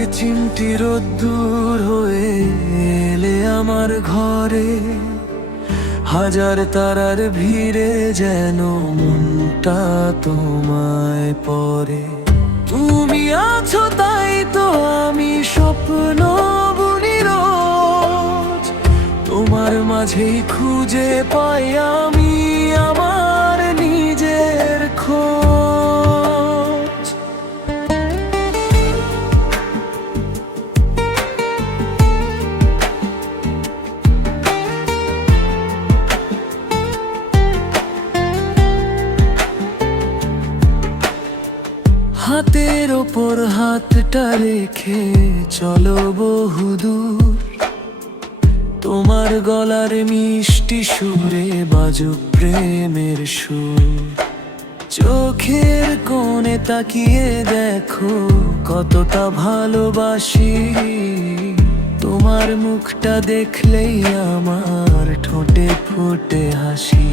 আদর হয়ে এলে আমার ঘরে। হাজার তারার ভিড়ে যেন মনটা তোমায় পরে তুমি আছো তাই তো আমি স্বপ্ন তোমার মাঝেই খুঁজে পাই আমি আমার নিজের খোঁজ। হাতের ওপর হাতটা রেখে চলো বহুদূর। তোমার গলার মিষ্টি সুরে বাজুক প্রেমের সুর। চোখের কোণে তাকিয়ে দেখো কতটা ভালোবাসি। তোমার মুখটা দেখলেই আমার ঠোঁটে ফুটে হাসি।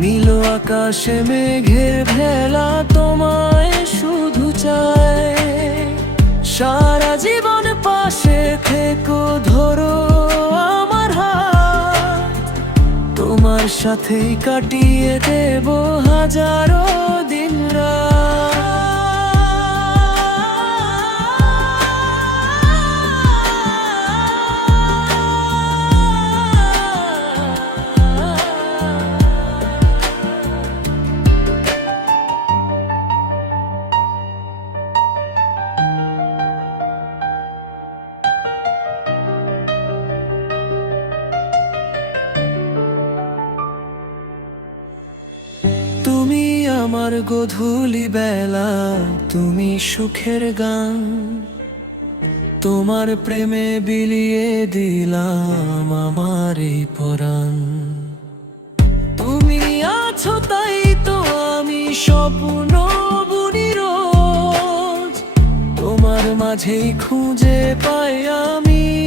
নীল আকাশে মেঘের ভেলা তোমায় শুধু চায়। সারা জীবন পাশে থেকো, ধরো আমার হাত। তোমার সাথেই কাটিয়ে দেব হাজারো দিন রাত। আমার গধূলি বেলা, তুমি সুখের গান। তোমার প্রেমে বিলিয়ে দিলাম আমার এই পরাণ। তুমি আছো তাই তো আমি স্বপ্ন বুনি রোজ। তোমার মাঝেই খুঁজে পাই আমি